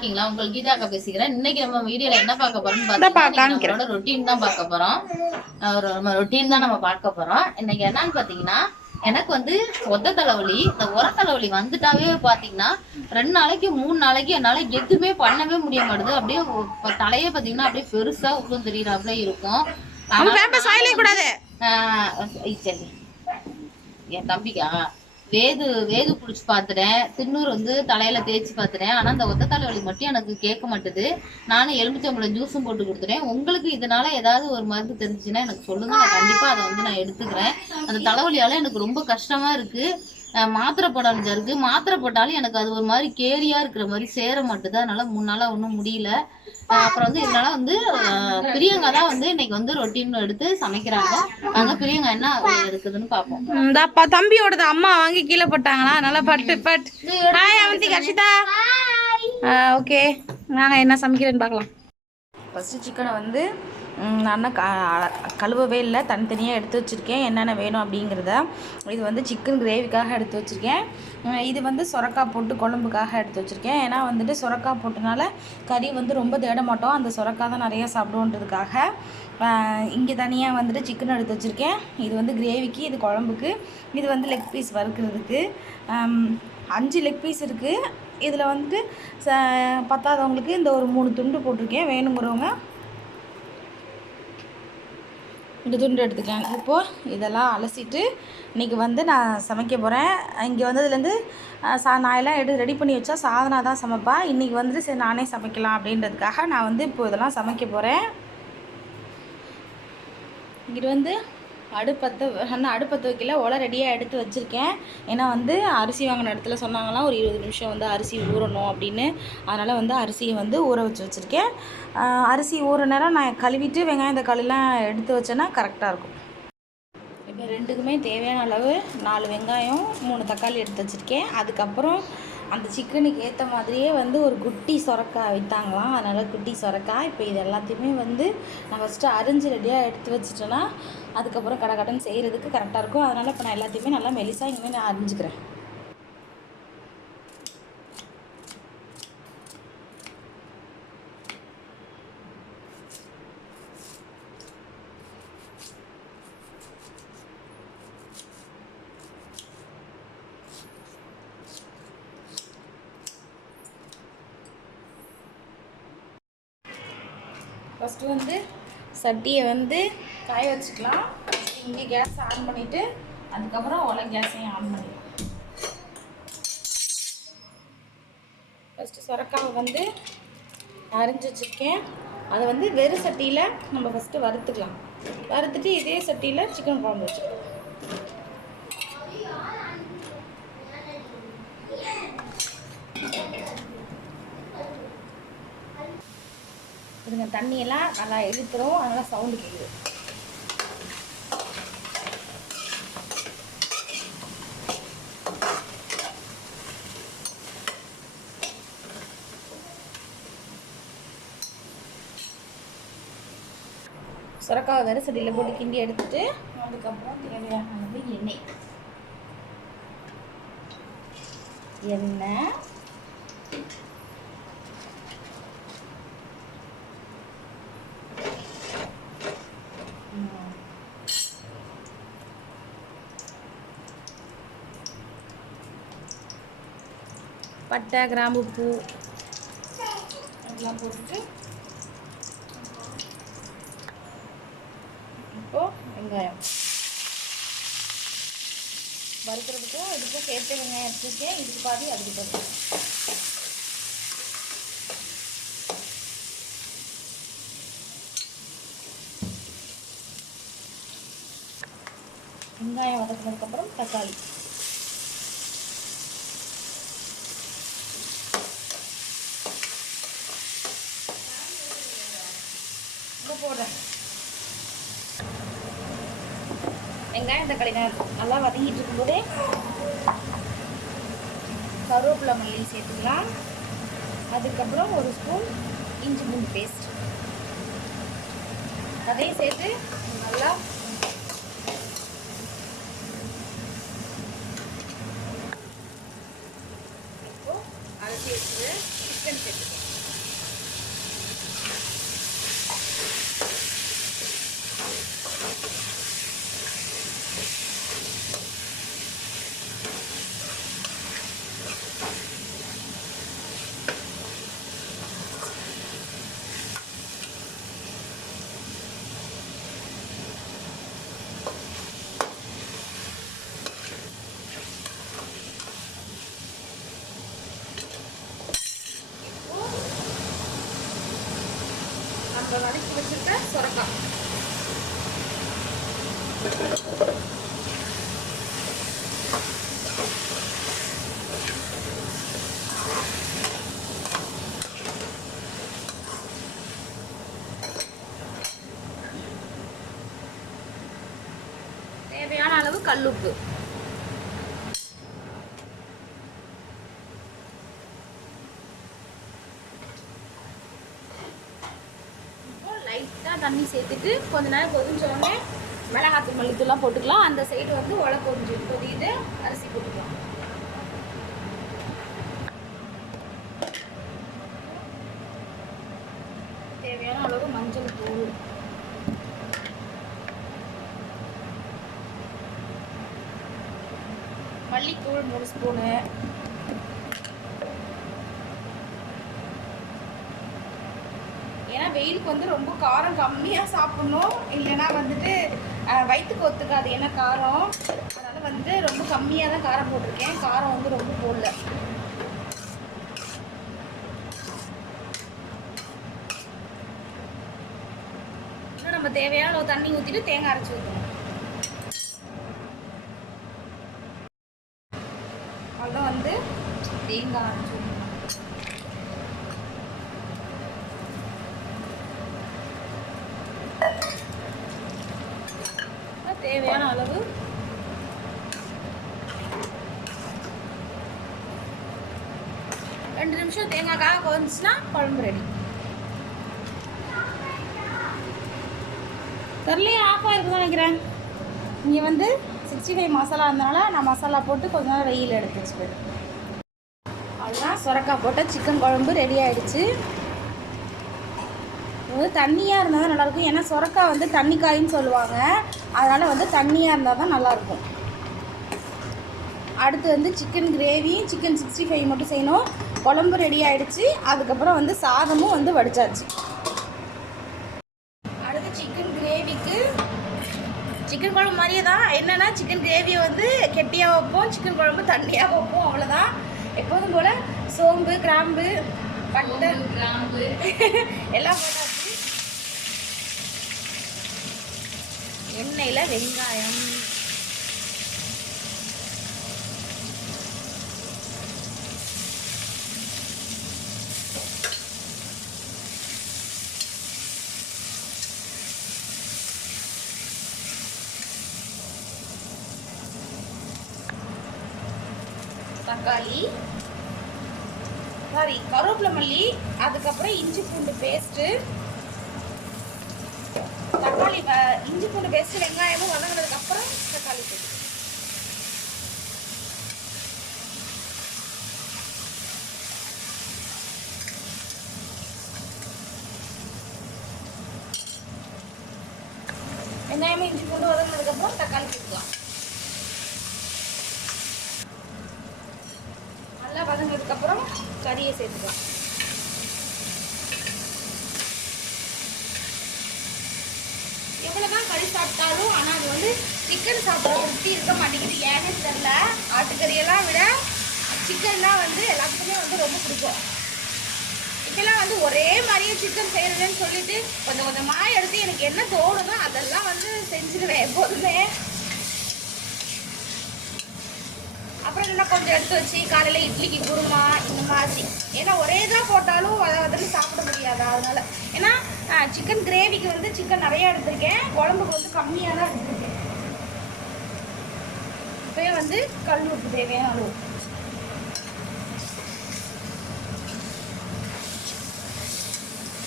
இருக்கீங்களா உங்களுக்கு கீதாக்கா பேசிக்கிறேன். இன்னைக்கு நம்ம வீடியோல என்ன பார்க்க போறோம்னு இந்தா பா, பாத்தீங்கன்னா காமிக்கிறேன். நம்மளோட ரொட்டீன் தான் பார்க்க போறோம். ஒரு நம்ம ரொட்டீன் தான் நம்ம பார்க்க போறோம். இன்னைக்கு என்னன்னு பாத்தீங்கன்னா எனக்கு வந்து ஒத்த தலைவலி இந்த உர தலைவலி வந்துட்டாவே பாத்தீங்கன்னா ரெண்டு நாளைக்கு மூணு நாளைக்கு என்னால எதுவுமே பண்ணவே முடிய மாட்டுது. அப்படியே தலையே பாத்தீங்கன்னா அப்படியே பெருசா உட்கும் தெரியுறாப்புல இருக்கும். சரி. என் தம்பிக்கா வேது வேது புடிச்சு பாத்துட்டேன் திண்ணூர் வந்து தலையில தேய்ச்சி பார்த்துட்டேன் ஆனா அந்த ஒத்த தலைவலி மட்டும் எனக்கு கேட்க மாட்டுது. நானும் எலுமிச்சம்பழம் ஜூஸும் போட்டு கொடுத்துட்டேன் உங்களுக்கு இதனால ஏதாவது ஒரு மருந்து தெரிஞ்சுச்சுன்னா எனக்கு சொல்லுங்க. நான் கண்டிப்பா அதை வந்து நான் எடுத்துக்கிறேன். அந்த தலைவலியால எனக்கு ரொம்ப கஷ்டமா இருக்கு. மாத்திரை போட வேண்டியதா இருக்கு. மாத்திரை போட்டாலும் எனக்கு அது ஒரு மாதிரி கேரியா இருக்கிற மாதிரி சேர மாட்டுது. அதனால மூணு ஒன்றும் முடியல. அப்புறம் வந்து இதனால வந்து பிரியங்கா தான் வந்து இன்னைக்கு வந்து ரொட்டீன் எடுத்து சமைக்கிறாங்க. நாங்க பிரியங்கா என்ன இருக்குதுன்னு பார்ப்போம் இந்தாப்பா தம்பியோடது அம்மா வாங்கி கீழே போட்டாங்களா? நல்லா பட்டு but. Hi Avanthi Karshitha. Okay. நாங்கள் என்ன சமைக்கிறேன்னு பார்க்கலாம் ஃபஸ்ட்டு சிக்கனை வந்து நான் க கழுவவே இல்லை. தனித்தனியாக எடுத்து வச்சுருக்கேன். என்னென்ன வேணும் அப்படிங்கிறத. இது வந்து சிக்கன் கிரேவிக்காக எடுத்து வச்சுருக்கேன். இது வந்து சொரக்காய் போட்டு குழம்புக்காக எடுத்து வச்சுருக்கேன். ஏன்னா வந்துட்டு சுரக்காய் போட்டனால கறி வந்து ரொம்ப தேட மாட்டோம். அந்த சுரக்காய் தான் நிறையா சாப்பிடுவோன்றதுக்காக. இங்கே தனியாக வந்துட்டு சிக்கன் எடுத்து வச்சுருக்கேன். இது வந்து கிரேவிக்கு இது குழம்புக்கு. இது வந்து லெக் பீஸ் வறுக்கிறதுக்கு. அஞ்சு லெக் பீஸ் இருக்குது இதில் வந்துட்டு ச பத்தாதவங்களுக்கு இந்த ஒரு மூணு துண்டு போட்டிருக்கேன். வேணுங்கிறவங்க இந்த துண்டு எடுத்துக்கலாம் இப்போது இதெல்லாம் அலசிட்டு இன்றைக்கி வந்து நான் சமைக்க போகிறேன் இங்கே வந்ததுலேருந்து சா நான் எல்லாம் எடு ரெடி பண்ணி வச்சா சாதனா தான் சமைப்பா. இன்றைக்கி வந்துட்டு சரி நானே சமைக்கலாம் அப்படின்றதுக்காக நான் வந்து இப்போ இதெல்லாம் சமைக்க போகிறேன் இங்கிட்டு வந்து அடுப்பத்தை ஆனால் அடுப்பத்தை வைக்கல ஒலை ரெடியாக எடுத்து வச்சுருக்கேன். ஏன்னா வந்து அரிசி வாங்கின இடத்துல சொன்னாங்களாம் ஒரு இருபது நிமிஷம் வந்து அரிசி ஊறணும் அப்படின்னு. அதனால் வந்து அரிசியை வந்து ஊற வச்சு வச்சுருக்கேன். அரிசி ஊற நேரம் நான் கழுவிட்டு வெங்காயம் தக்காளிலாம் எடுத்து வச்சேன்னா கரெக்டாக இருக்கும். இப்போ ரெண்டுக்குமே தேவையான அளவு நாலு வெங்காயம் மூணு தக்காளி எடுத்து வச்சுருக்கேன். அதுக்கப்புறம் அந்த சிக்கனுக்கு ஏற்ற மாதிரியே வந்து ஒரு குட்டி சொரக்காய் விற்றாங்களாம் அதனால் குட்டி சொரக்காய். இப்போ இது எல்லாத்தையுமே வந்து நான் ஃபஸ்ட்டு அரிஞ்சு ரெடியாக எடுத்து வச்சுட்டேன்னா அதுக்கப்புறம் கடை கடன் செய்கிறதுக்கு கரெக்டாக இருக்கும். அதனால் இப்போ நான் எல்லாத்தையுமே நல்லா மெலிசாக இனிமேல் நான் அரிஞ்சுக்கிறேன். ஃபஸ்ட்டு வந்து சட்டியை வந்து காய வச்சுக்கலாம். இங்கே கேஸ் ஆன் பண்ணிவிட்டு அதுக்கப்புறம் ஒலை கேஸையும் ஆன் பண்ணிடலாம் ஃபஸ்ட்டு சுரக்காவை வந்து அரிஞ்சு வச்சுருக்கேன். அதை வந்து வெறும் சட்டியில் நம்ம ஃபஸ்ட்டு வறுத்துக்கலாம். வறுத்துட்டு இதே சட்டியில் சிக்கன் குழம்பு வச்சுக்கலாம். இதுங்க தண்ணியெல்லாம் நல்லா இழுத்துரும். அதனால் சவுண்டு கேட்குது சுரக்காவை வேறு செடியில் போட்டு கிண்டி எடுத்துட்டு அதுக்கப்புறம் தேவையானது எண்ணெய். எண்ணெய் ம். பட்டை கிராம்பு பூ. அதெல்லாம் போட்டுட்டு இப்போ வெங்காயம். வறுக்கிறதுக்கும் இதுக்கும் சேர்த்து வெங்காயம் எடுத்துருக்கேன் இதுக்கு பாதி அதுக்கு பாதி. வெங்காயம் வதக்கினதுக்கப்புறம் தக்காளி இப்போ போடுறேன் வெங்காயம் தக்காளி நல்லா வதங்கிட்டு இருக்கும்போது கருவேப்பிலை மல்லி சேர்த்துக்கலாம். அதுக்கப்புறம் ஒரு ஸ்பூன் இஞ்சி பூண்டு பேஸ்ட் அதையும் சேர்த்து நல்லா இப்போ அரிசி வச்சு சிக்கன் சேர்த்துக்கலாம் நம்ம வதக்கி வச்சிருக்க சொரக்காய் தேவையான அளவு கல்லுப்பு. லைட்டாக தண்ணி சேர்த்துட்டு கொஞ்ச நேரம் கொதிஞ்சோடனே மிளகாத்தூள் மல்லித்தூள்லாம் போட்டுக்கலாம். அந்த சைடு வந்து உலை கொதிஞ்சு கொதியுது. அரிசி போட்டுக்கலாம். தேவையான அளவு மஞ்சள் தூள். மல்லித்தூள் மூணு ஸ்பூனு ஏன்னா வெயிலுக்கு வந்து ரொம்ப காரம் கம்மியாக சாப்பிடணும். இல்லைன்னா வந்துட்டு வயிற்றுக்கு ஒத்துக்காது. ஏன்னா காரம் அதனால் வந்து ரொம்ப கம்மியாக தான் காரம் போட்டிருக்கேன். காரம் வந்து ரொம்ப போடல. இன்னும் நம்ம தேவையான தண்ணி ஊற்றிட்டு தேங்காய் அரைச்சி ஊற்றணும் அவ்வளோ வந்து தேங்காய் அரைச்சி ஊற்றணும் அப்புறம் தேவையான அளவு ரெண்டு நிமிஷம் தேங்காய்க்காக கொதிச்சுன்னா குழம்பு ரெடி தெரியலையே ஆஃபாக இருக்குதுன்னு நினைக்கிறேன். இங்கே வந்து சிக்ஸ்டி ஃபைவ் மசாலா இருந்தனால நான் மசாலா போட்டு கொஞ்ச நேரம் வெயில் எடுத்து வச்சுக்கிறேன் அவ்வளோதான் சுரக்காய் போட்டால் சிக்கன் குழம்பு ரெடி ஆயிடுச்சு. இது தண்ணியாக இருந்தால் தான் நல்லாயிருக்கும். ஏன்னா சுரக்காய் வந்து தண்ணி காயின்னு சொல்லுவாங்க. அதனால் வந்து தண்ணியாக இருந்தால் தான் நல்லாயிருக்கும். அடுத்து வந்து chicken gravy chicken sixty five மட்டும் செய்யணும். குழம்பு ரெடி ஆயிடுச்சு. அதுக்கப்புறம் வந்து சாதமும் வந்து வடிச்சாச்சு. அடுத்து சிக்கன் கிரேவிக்கு சிக்கன் குழம்பு மாதிரியே தான். என்னன்னா சிக்கன் கிரேவியை வந்து கெட்டியாக வைப்போம். சிக்கன் குழம்பு தண்ணியாக வைப்போம். அவ்வளோதான் எப்போதும் போல் சோம்பு கிராம்பு பட்டை. கிராம்பு. எல்லாம் எண்ணெயில் வெங்காயம். தக்காளி. சாரி கருவேப்பிலை மல்லி அதுக்கப்புறம் இஞ்சி பூண்டு பேஸ்ட்டு தக்காளி வ- இஞ்சி பூண்டு பேஸ்ட் வெங்காயமும் வதங்கினதுக்கு அப்புறம் தக்காளி போட்டு வெங்காயமும் இஞ்சி பூண்டு வதங்கினதுக்கு அப்புறம் தக்காளி போட்டுக்கலாம். நல்லா வதங்கினதுக்கு அப்புறம் கறியை சேர்த்துக்கலாம் எவ்வளோதான் கறி சாப்பிட்டாலும் ஆனால் அது வந்து சிக்கன் சாப்பிட திருப்தி இருக்க மாட்டேங்குது. ஏன்னு தெரில ஆட்டுக்கறியெல்லாம் விட சிக்கன்லாம் வந்து எல்லாத்துக்குமே வந்து ரொம்ப பிடிக்கும். இப்பெல்லாம் வந்து ஒரே மாதிரியே சிக்கன் செய்கிறதுன்னு சொல்லிட்டு கொஞ்சம் கொஞ்சமாக எடுத்து எனக்கு என்ன தோணுதோ அதெல்லாம் வந்து செஞ்சுருவேன் எப்போதுமே. அப்புறம் என்ன கொஞ்சம் எடுத்து வச்சு காலையில் இட்லிக்கு குருமா இந்த மாதிரி. ஏன்னா ஒரே இதாக போட்டாலும் அதை வந்து சாப்பிட முடியாது அதனால. ஏன்னா சிக்கன் கிரேவிக்கு வந்து சிக்கன் நிறைய எடுத்திருக்கேன். குழம்புக்கு வந்து கம்மியாக தான் எடுத்திருக்கேன். இப்போயே வந்து கல் உப்பு தேவையான அளவு.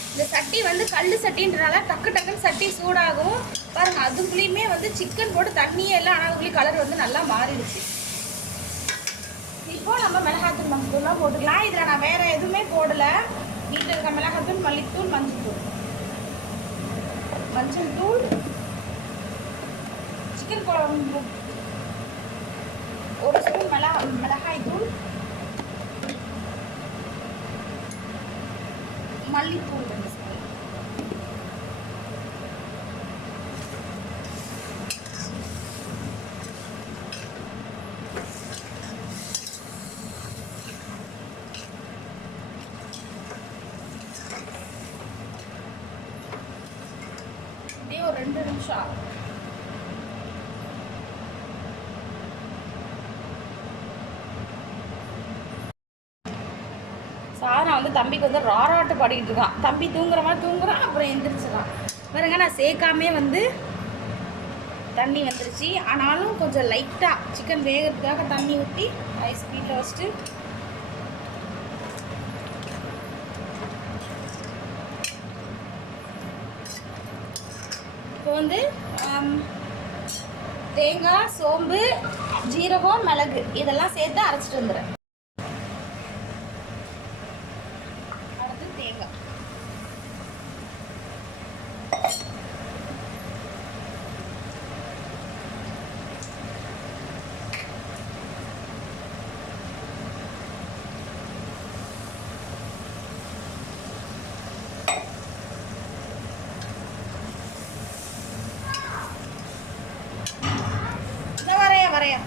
இந்த சட்டி வந்து கல் சட்டின்றனால டக்கு டக்குன்னு சட்டி சூடாகும். பாருங்க அதுக்குள்ளேயுமே வந்து சிக்கன் போட்டு தண்ணியே எல்லாம் ஆனால் அதுக்குள்ளேயும் கலர் வந்து நல்லா மாறிடுச்சு. இப்போ நம்ம மிளகாத்தூள் மஞ்சத்தூள்லாம் போட்டுக்கலாம். இதில் நான் வேற எதுவுமே போடல. வீட்டில் இருக்க மிளகாத்தூள் மல்லித்தூள் மஞ்சள் தூள் மஞ்சள் தூள் சிக்கன் குழம்பு. மிளகாய்த்தூள் மல்லித்தூள் ரெண்டு ஸ்பூன் ரெண்டு நிமிஷம் ஆகும் வந்து தம்பிக்கு வந்து ராராட்டு பாடிக்கிட்டு இருக்கான். தம்பி தூங்குற மாதிரி தூங்குறான். அப்புறம் எந்திரிச்சிடறான். பாருங்க நான் சேர்க்காமே வந்து தண்ணி வந்துருச்சு. ஆனாலும் கொஞ்சம் லைட்டாக சிக்கன் வேகிறதுக்காக தண்ணி ஊற்றி ஹை ஸ்பீடில் வச்சுட்டு இப்போ வந்து தேங்காய் சோம்பு ஜீரகம் மிளகு இதெல்லாம் சேர்த்து அரைச்சிட்டு வந்துடுறேன் அடுத்து தேங்காய் இந்த வரையா வரையா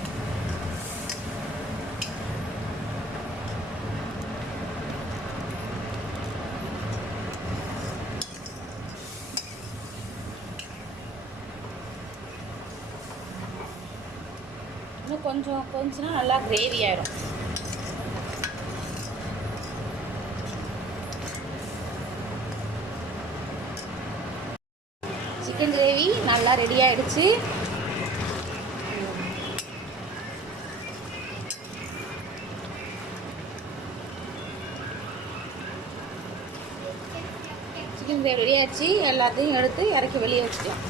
கொஞ்சம் கொஞ்சம் கொஞ்சம் நல்லா கிரேவி ஆயிடும். சிக்கன் கிரேவி நல்லா ரெடி ஆயிடுச்சு. சிக்கன் கிரேவி ரெடி ஆச்சு எல்லாத்தையும் எடுத்து இறக்கி வெளியே வச்சுக்கலாம்.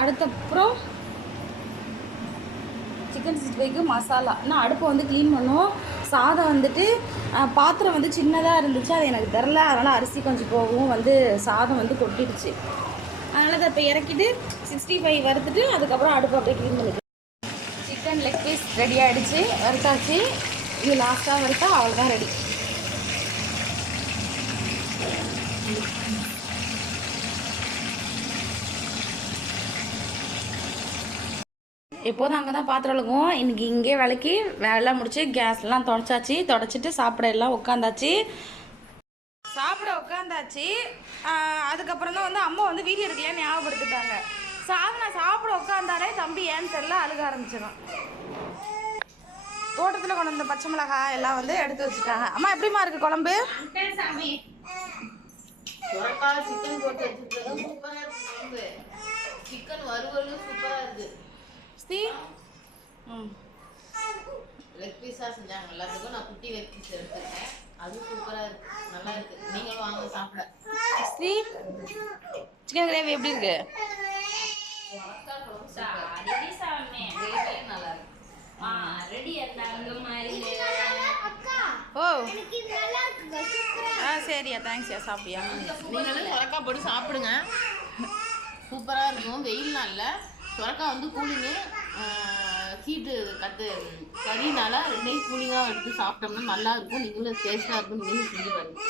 அடுத்தப்புறம் சிக்கன் சிக்ஸ்டி ஃபைவ்க்கு மசாலா நான் அடுப்பை வந்து க்ளீன் பண்ணுவோம். சாதம் வந்துட்டு பாத்திரம் வந்து சின்னதாக இருந்துச்சு. அது எனக்கு தெரில அதனால் அரிசி கொஞ்சம் போகவும் வந்து சாதம் வந்து கொட்டிடுச்சு. அதனால் அதை இப்போ இறக்கிட்டு சிக்ஸ்டி ஃபைவ் வறுத்துட்டு அதுக்கப்புறம் அடுப்பை அப்படியே க்ளீன் பண்ணிக்கலாம். சிக்கன் லெக் பீஸ் ரெடி ஆகிடுச்சு வறுத்தாச்சு. இது லாஸ்ட்டாக வறுத்தா அவ்வளோதான் ரெடி எப்போதும் அங்கே தான் பாத்திரம் விளக்குவோம் இன்னைக்கு இங்கே விளக்கி வேலை முடிச்சு கேஸ்லாம் தொடச்சாச்சு. தொடச்சிட்டு சாப்பிட எல்லாம் உட்காந்தாச்சு. சாப்பிட உட்காந்தாச்சு. அதுக்கப்புறம் தான் வந்து அம்மா வந்து வீடியோ எடுக்கலையா ஞாபகப்படுத்திட்டாங்க. சாதனை சாப்பிட உட்காந்தாலே தம்பி ஏன்னு தெரில அழுக ஆரம்பிச்சிடும் தோட்டத்தில் கொண்டு வந்த பச்சை மிளகாய் எல்லாம் வந்து எடுத்து வச்சுட்டாங்க. அம்மா எப்படிம்மா இருக்கு குழம்பு? சிக்கன் வறுவலும் சூப்பராக இருக்குது ஸ்ரீ ம். லெக் பீஸா செஞ்சாங்க. எல்லாத்துக்கும் நான் குட்டி லெக் பீஸ் எடுத்துருக்கேன். அதுவும் சூப்பரா இருக்கு. நல்லா இருக்கு. நீங்களும் வாங்க சாப்பிட. ஸ்ரீ சிக்கன் கிரேவி எப்படி இருக்கு? கிரேவியே நல்லா இருக்கு. ஓ. ஆ சரியா தேங்க்ஸ்யா சாப்பிட்டியா? நீங்களும் சுரக்காய் போட்டு சாப்பிடுங்க. சூப்பரா இருக்கும். வெயில் நாள்ல. சுரக்காய் வந்து கூலிங்கு. ஹீட்டு கட்டு கறினால ரெண்டையும் கூலிங்காக எடுத்து சாப்பிட்டோம்னா நல்லா இருக்கும். நீங்களும் டேஸ்டாக இருக்கும் நீங்களும் செஞ்சு பாருங்க.